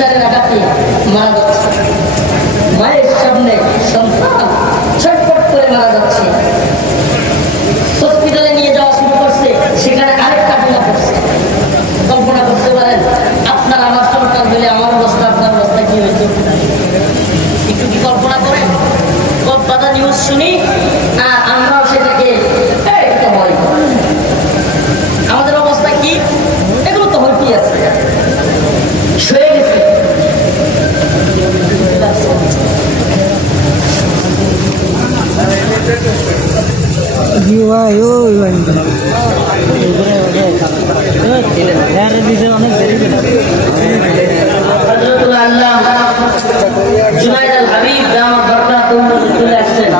সিজারের আঘাতে মারা যাচ্ছে, মায়ের সামনে সন্তান ছটফট করে মারা যাচ্ছে, হসপিটালে নিয়ে যাওয়া শুরু করছে, সেখানে আরেকটা বোমা পড়ছে। কল্পনা করতে পারেন আপনার আমার সন্তান হলে আমার অবস্থা, আপনার অবস্থা কি হইতো? একটু কি কল্পনা করেন? বাধা নিউজ শুনি আর আমরাও সেটাকে হয়, আমাদের অবস্থা কি? এগুলো তো হইতেই আছে, শুয়ে গেছে। জুনায়েদ আল হাবিব দামাত বরকাতুহু চলে আসছেন।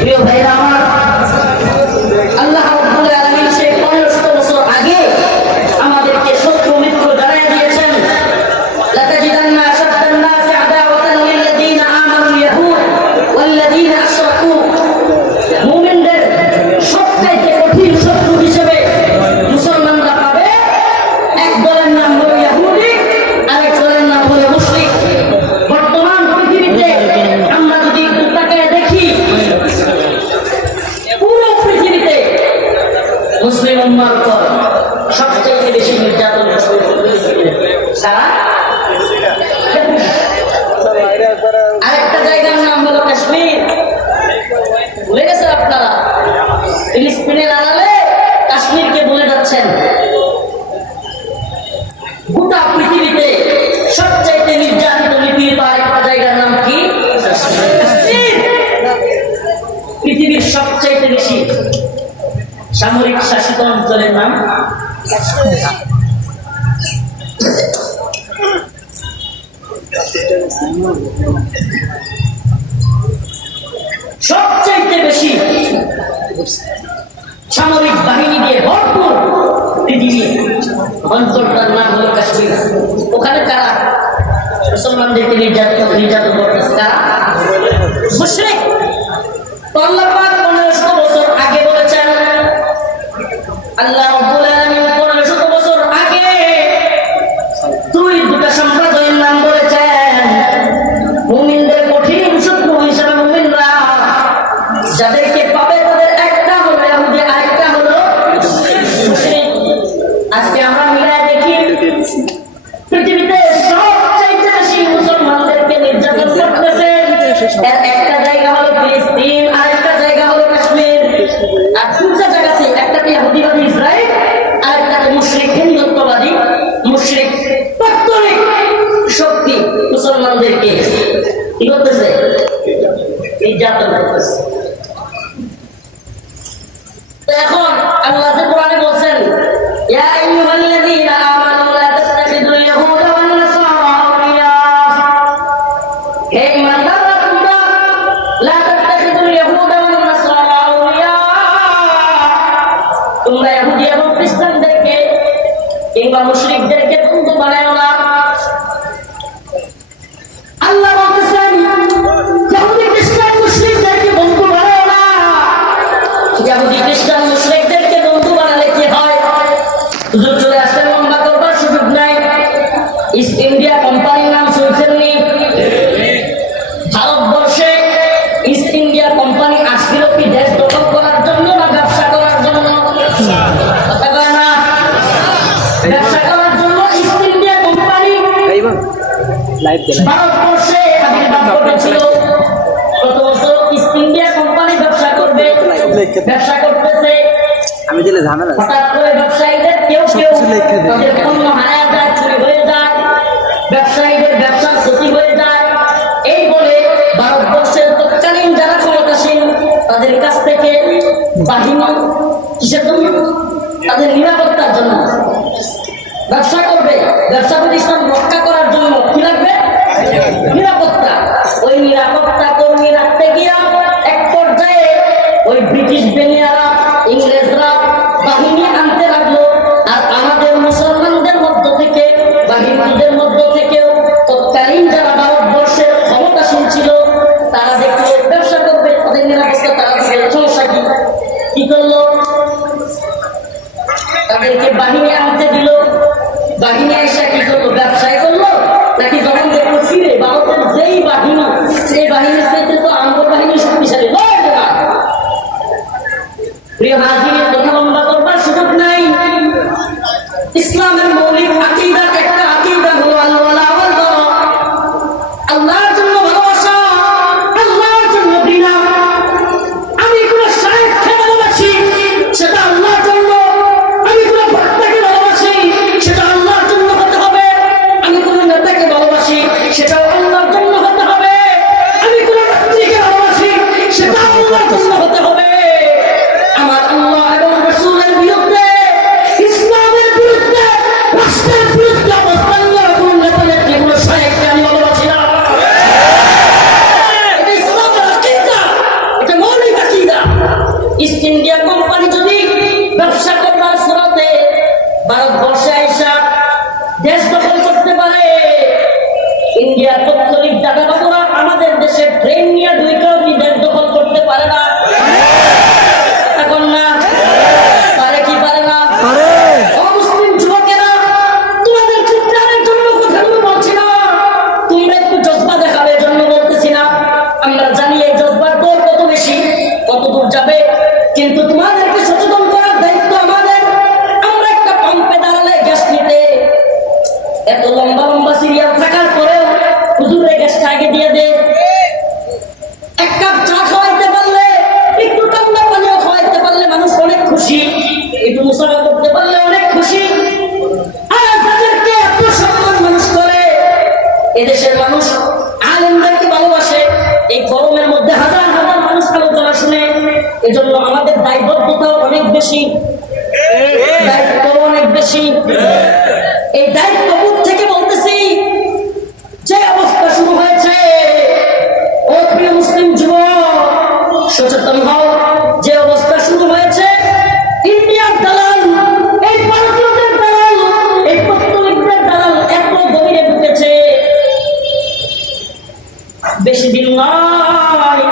প্রিয় ভাইরা আমার, আল্লাহ রাব্বুল আলামিন সেই 1500 বছর আগে আমাদেরকে সত্য মিথ্যা জানিয়ে দিয়েছেন। লাতাজিদান্না আশাদ্দান নাসি আদাওয়াতান লিল্লাযীনা আমানুল ইয়াহুদ ওয়াল্লাযীনা আশরাকু। মুমিনদের সবচাইতে কঠিন শত্রু হিসেবে মুসলমানরা পাবে এক দলের নাম হলো ইহুদি, আরেক দলের নাম হলো মুশরিক। বর্তমান পৃথিবীতে আমরা যদি একটু তাকায় দেখি, পুরো পৃথিবীতে মুসলিম উম্মার উপর সবচেয়ে বেশি নির্যাতন সারা। আরেকটা জায়গার নাম হলো কাশ্মীর, ভুলে গেছেন আপনারা? ফিলিস্তিনের আড়ালে কাশ্মীরকে ভুলে যাচ্ছেন। গোটা পৃথিবীতে সবচাইতে নির্যাতিত নিপীড়িত আরেকটা জায়গার নাম কি? কাশ্মীর। পৃথিবীর সবচাইতে বেশি সামরিক শাসিত অঞ্চলের নাম সবচাইতে বেশি সামরিক বাহিনী দিয়ে ভরপুর পৃথিবীর অঞ্চলটার নাম হলো কাশ্মীর। ওখানে কারা মুসলমানদেরকে নির্যাতন করতেছে? কারা? মুশরিক। আল্লাহ পাক 1500 বছর আগে বলেছেন, আল্লাহ রাব্বুল আলামিন 1500 বছর আগে দুটা সম্প্রদায়ের নাম বলেছেন। মুমিনদের কঠিন শত্রু হিসেবে মুমিনরা যাদেরকে পাবে তাদের একটা হলো ইহুদি, আরেকটা হলো মুশরিক। আজকে আমরা মিলায় দেখি, পৃথিবীতে সবচাইতে বেশি মুসলমানদেরকে নির্যাতন করতেছে একটা জায়গা হলো ফিলিস্তিন, আরেকটা জায়গা হলো কাশ্মীর। আর দুটা জায়গাতে, একটাতে ইহুদিবাদী ইসরায়েল, আরেকটাতে মুশরিক হিন্দুত্ববাদী মুশরিক প্রাত্যহিক শক্তি মুসলমানদেরকে কি করতেছে? নির্যাতন করতেছে। তো এখন আল্লাহ যে কোরআনে বলছেন, ইয়া আইয়ুহাল্লাযীনা আমানু লা তাত্তাখিযুল ইয়াহুদা ওয়ান নাসারা আউলিয়া। হে ঈমানদাররা, তোমরা লা তাত্তাখিযুল ইয়াহুদা ওয়ান নাসারা আউলিয়া, তোমরা ইহুদি এবং খ্রিস্টানদেরকে কিংবা মুশরিকদেরকে বন্ধু বানায়ো না। আল্লাহ বলতেছেন, ইহুদি খ্রিস্টান মুশরিকদেরকে বন্ধু বানায়ো না। ইহুদি খ্রিস্টান মুশরিকদেরকে বন্ধু বানালে কি হয়? হুজুর চলে আসতে লম্বা করবার সুযোগ নাই। ইস্ট ইন্ডিয়া কোম্পানির নাম শুনছেননি? ভারতবর্ষে ইস্ট ইন্ডিয়া কোম্পানি আসছিল কি দেশ দখল করার জন্য না ব্যবসা করার জন্য? কথা বলে না? ব্যবসা করার জন্য ইস্ট ইন্ডিয়া কোম্পানি ভারতবর্ষে আবির্ভাব ঘটেছিল। কত বছর ইস্ট ইন্ডিয়া কোম্পানি ব্যবসা করবে, ব্যবসা করতেছে। আমি দিলে ঝামেলা, হঠাৎ করে ব্যবসায়ীদের কেউ তাদের পণ্য হারায় যায়, চুরি হয়ে যায়, ব্যবসায়ীদের ব্যবসার ক্ষতি হয়ে যায়। এই বলে ভারতবর্ষের তৎকালীন যারা ক্ষমতাসীন তাদের কাছ থেকে বাহিনী কিসের জন্য? তাদের নিরাপত্তার জন্য। ব্যবসা করবে, ব্যবসা প্রতিষ্ঠান রক্ষা করার জন্য কি লাগবে? নিরাপত্তা। ওই নিরাপত্তা কর্মী রাখতে গিয়া এক পর্যায়ে ওই ব্রিটিশ বেনিয়ারা, ইংরেজরা বাহিনী আনতে লাগলো। আর আমাদের মুসলমানদের মধ্য থেকে, বাহিনীদের মধ্য থেকেও তৎকালীন যারা আমাদেরকে বাহিনী আনতে দিল, বাহিনী এসে কি করলো, ব্যবসায় করলো, নাকি যখন দেখলো ফিরে ভারতের যেই বাহিনী, সেই বাহিনীর চাইতে তো আঙ্গুর বাহিনী শক্তিশালী। প্রিয় হাজির, কথা লম্বা করবার সুযোগ নাই। ইসলামের মৌলিক আকীদা একটা আকীদা হলো আল ওয়ালা ওয়াল বারা, আল্লাহর জন্য ভালোবাসা, আল্লাহর জন্য ঘৃণা। আমি কোন শায়েখকে ভালোবাসি, সেটা আল্লাহর জন্য। আমি কোন ভক্তকে ভালোবাসি, সেটা আল্লাহর জন্য হতে হবে। আমি কোন নেতাকে ভালোবাসি, সেটাও আল্লাহর জন্য হতে হবে। আমি কোন নেত্রীকে ভালোবাসি, সেটা আল্লাহর জন্য হতে হবে। আমার আল্লাহ এবং রাসূলের বিরুদ্ধে, ইসলামের বিরুদ্ধে, রাষ্ট্রের বিরুদ্ধে অবস্থান নেওয়া কোন নেতা নেত্রী, কোন শায়েখকে আমি ভালোবাসি না। এটা ইসলামের আকীদা, এটা মৌলিক আকীদা। ইস্ট ইন্ডিয়া কোম্পানি যদি ব্যবসা করবার সুরতে ভারতবর্ষে আইসা দেশ দখল করতে পারে, ইন্ডিয়ার পত্তলিক দাদাবাবুরা আমাদের দেশে ট্রেন নিয়ে ঢুকেও দেশ দখল করতে পারে না। এখন না পারে, কি পারে না? অমুসলিম যুবকেরা, তোমাদের চিৎকারের জন্য কথাগুলো বলছি না, তোমরা একটু জজবা দেখাবে জন্য বলতেছি না। আমরা জানি এই জজবার দৌড় কত বেশি, কত দূর যাবে, কিন্তু তোমাদেরকে সচেতন করার দায়িত্ব আমাদের। আমরা একটা পাম্পে দাঁড়ালে গ্যাস নিতে এত লম্বা লম্বা সিরিয়াল থাকার পরেও হুজুরে গ্যাসটা আগে দিয়ে দে। এক কাপ চা খাওয়াইতে পারলে, একটু ঠান্ডা পানিও খাওয়াইতে পারলে মানুষ অনেক খুশি, একটু মুসাফা করতে পারলে অনেক খুশি। আর যাদেরকে এত সম্মান মানুষ করে, এদেশের মানুষ আলেমদেরকে ভালোবাসে, এই গরমের মধ্যে হাজার হাজার মানুষ আলোচনা শুনে। এজন্য আমাদের দায়বদ্ধতাও অনেক বেশি, দায়িত্ব অনেক বেশি। এই দায়িত্ববোধ থেকে বলতেছি, যে অবস্থা শুরু হয়েছে, ও প্রিয় মুসলিম যুবক সচেতন হও। যে অবস্থা শুরু হয়েছে, ইন্ডিয়ার দালাল, এই ভারতীয়দের দালাল, এই পত্তলিকদের দালাল এত গভীরে ঢুকেছে, বেশি দিন নয়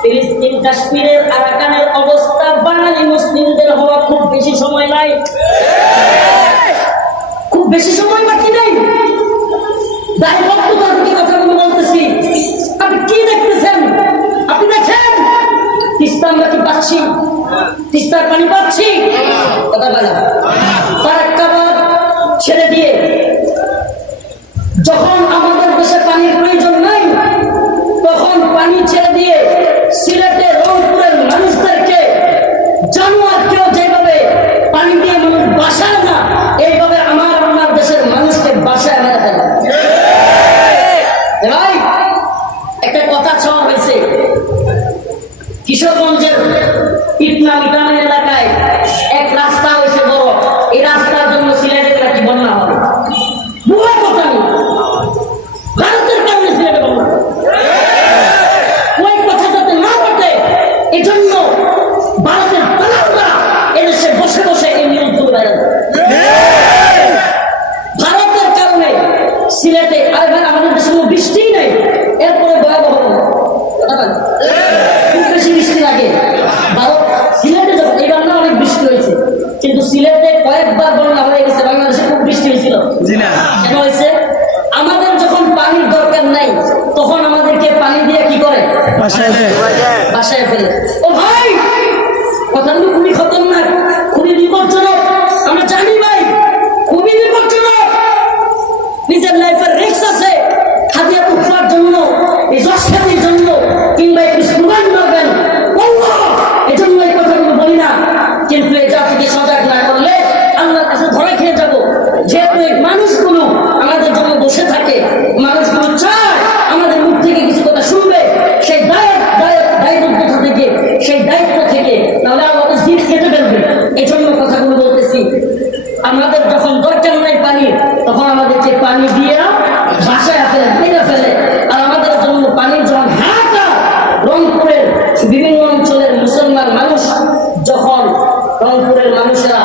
ফিলিস্তিন কাশ্মীরের আরাকানের অবস্থা বাঙালি মুসলিমদের হওয়া খুব বেশি সময় নাই, খুব বেশি সময় বাকি নেই। দায়বদ্ধতা থেকে কথাগুলো বলতেছি। আপনি কি দেখতেছেন? আপনি দেখেন তিস্তা আমরা কি পাচ্ছি? তিস্তার পানি পাচ্ছি? কথা বলা ফারাক্কাবাদ ছেড়ে দিয়ে যখন আমাদের দেশে পানির প্রয়োজন নাই, তখন পানি ছেড়ে দিয়ে সিলেটে রংপুরের মানুষদেরকে, জানোয়ারকেও যেভাবে পানি দিয়ে মানুষ বাসায় না, এইভাবে আমার দেশের মানুষকে বাসায় মেরে ফেলে। ভাই, একটা কথা চাওয়া হয়েছে, কিশোরগঞ্জের ইটনা মিটানের এলাকায় এক রাস্তা হয়েছে বড়, এই রাস্তার জন্য সিলেটের নাকি বন্যা হবে। বুয়া কথা নেই, ভারতের কারণে সিলেটে বন্যা। ওই কথা যাতে না ঘটে, এই জন্য ভারতের দালালরা এদেশে বসে বসে এই নিউজগুলো বাইরে দেয়। ভারতের কারণে সিলেটে, আর আমাদের দেশে কোনো বৃষ্টি নেই, এরপরে ভয়াবহ খুব বেশি বৃষ্টি লাগে। ভারত সিলেটে যখন এবার না অনেক বৃষ্টি হয়েছে, কিন্তু সিলেটে কয়েকবার বন্যা হয়ে গেছে। বাংলাদেশে খুব বৃষ্টি হয়েছিল, কেন হয়েছে? আমাদের যখন পানির দরকার নাই, তখন আমাদেরকে পানি দিয়ে কি করে? বাসায় ফেলে। ও ভাই, কথাগুলো খুবই খতরনাক, খুবই বিপজ্জনক। আমরা জানি ভাই, খুবই বিপজ্জনক। নিজের লাইফের রিস্ক আছে, হাতিয়া তুফার জন্য, এই যশ খ্যাতির জন্য, কিংবা একটু স্লোগান করবেন, এই জন্য এই কথাগুলো বলি না। কিন্তু এই জাতিকে সজাগ না করলে আল্লাহর কাছে ধরে খেয়ে যাবো। যেহেতু এই মানুষগুলো আমাদের জন্য বসে থাকে, মানুষগুলো চায় আমাদের মুখ থেকে কিছু কথা শুনবে, সেই দায়বদ্ধতা থেকে, সেই দায়িত্ব থেকে, তাহলে আমাদের জিদ কেটে ফেলবে। এই জন্য কথাগুলো বলতেছি। আমাদের যখন দরকার নাই পানি, তখন আমাদেরকে পানি দিয়ে বাসায় ফেলে, মেরে ফেলে। আর আমাদের জন্য পানির যখন হাহাকার, রংপুরের বিভিন্ন অঞ্চলের মুসলমান মানুষ, যখন রংপুরের মানুষেরা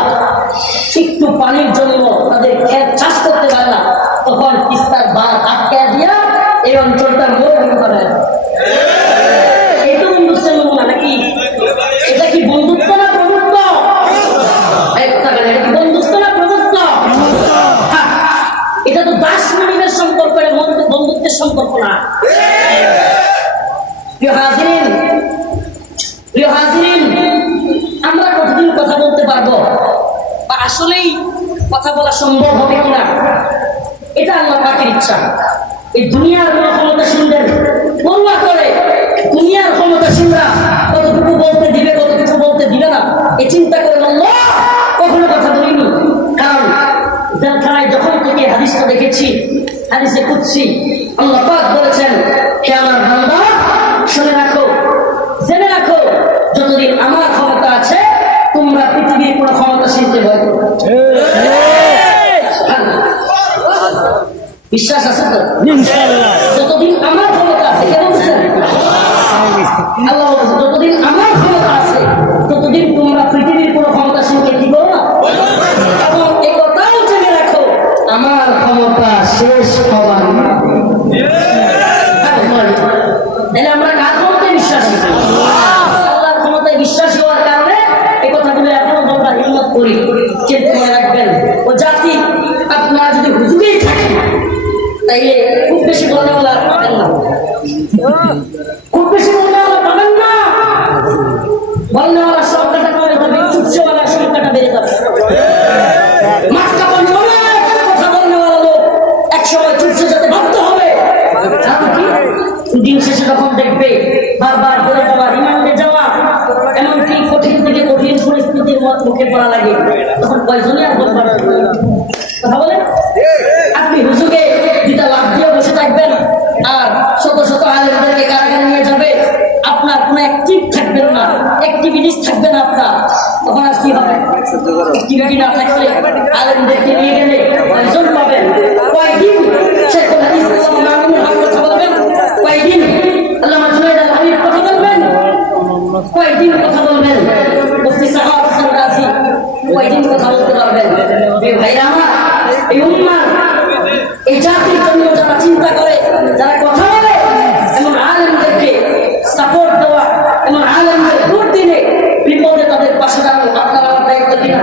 একটু পানির জন্য তাদের ক্ষেত চাষ করতে পারে না, তখন তিস্তার বাঁধ আটকে দিয়া এই অঞ্চলটা মরুভূমি করে। এইটা বন্ধুত্বের নমুনা নাকি? এটা কি বন্ধুত্ব না প্রভুত্ব? এটা কি বন্ধুত্ব না। প্রিয় হাজিরিন, প্রিয় হাজিরিন, আমরা কতদিন কথা বলতে পারবো বা আসলেই কথা বলা সম্ভব হবে কিনা এটা আল্লাহ পাকের ইচ্ছা। এই দুনিয়ার কোনো ক্ষমতাসীনদের পরোয়া করে দুনিয়ার ক্ষমতাসীনরা কতটুকু বলতে দিবে কতটুকু বলতে দিবে না এই চিন্তা করে আল্লাহ কখনো কথা বলিনি। কারণ জেলখানায় যখন থেকে হাদিসটা দেখেছি, হাদিসে কুদসি আল্লাহ পাক বলেছেন, হে আমার বান্দা শুনে রাখো, জেনে রাখো, যতদিন আমার ক্ষমতা আছে তোমরা পৃথিবীর কোনো ক্ষমতাসীনকে ভয় করো। বিশ্বাস আছে তো? যতদিন আমার ক্ষমতা আছে, কে বলছেন? আল্লাহ বলছেন, যতদিন আমার ক্ষমতা আছে ততদিন তোমরা পৃথিবীর কোনো ক্ষমতাসীনকে কি করো না। এবং এই কথাও জেনে রাখো, আমার ক্ষমতা শেষ হবার না। তাহলে আমরা কার ক্ষমতায় বিশ্বাসী? আল্লাহর ক্ষমতায় বিশ্বাসী হওয়ার কারণে এই কথাগুলো এখনো আমরা হিম্মত করি। কিন্তু মনে রাখবেন, ও জাতি আপনারা যদি হুজুরেই থাকেন তাইলে খুব বেশি বলনেওয়ালা পাবেন না, খুব বেশি বলনেওয়ালা পাবেন না। বলনেওয়ালার সংখ্যাটা কমে যাবে, চুপসেওয়ালার সংখ্যাটা বেড়ে যাবে। মাঠটা বললে অনেক কথা বলনেওয়ালা লোক একসময় চুপসে যেতে বাধ্য হবে। কারণ কি? দিন শেষে যখন দেখবে বারবার করে যাওয়া, রিমান্ডে যাওয়া, এমনকি কঠিন থেকে কঠিন পরিস্থিতির মুখে পড়া লাগে, তখন কয়জনই আর বলবার কথা বলে? আপনি হুজুকে দুটা লাভ দিয়ে বসে থাকবেন আর শত শত আলেমদেরকে কারাগারে নিয়ে যাবে, আপনার কোনো অ্যাক্টিভ থাকবেন না, অ্যাক্টিভিটিস থাকবে না আপনার, তখন আর কি হবে? অ্যাক্টিভিটি না থাকলে আলেমদেরকে নিয়ে গেলে কয়জন পাবেন? কয়দিন শেখুল হাদিস আল্লামা মামুনুল হক কথা বলবেন? কয়দিন আল্লামা জুনায়েদ আল হাবিব কথা বলবেন? কয়দিন কথা বলবেন? মুফতি সাহাব হোসেন রাজি কয়দিন কথা বলতে পারবেন? ভাইরা আমার, এই উম্মাহ, এই জাতির জন্য যারা চিন্তা করে, যারা কথা বলে, এমন আলেমদেরকে সাপোর্ট দেওয়া, এমন আলেমদের ভোট দিলে বিপদে তাদের পাশে দাঁড়ানো আপনার আমার দায়িত্ব কিনা?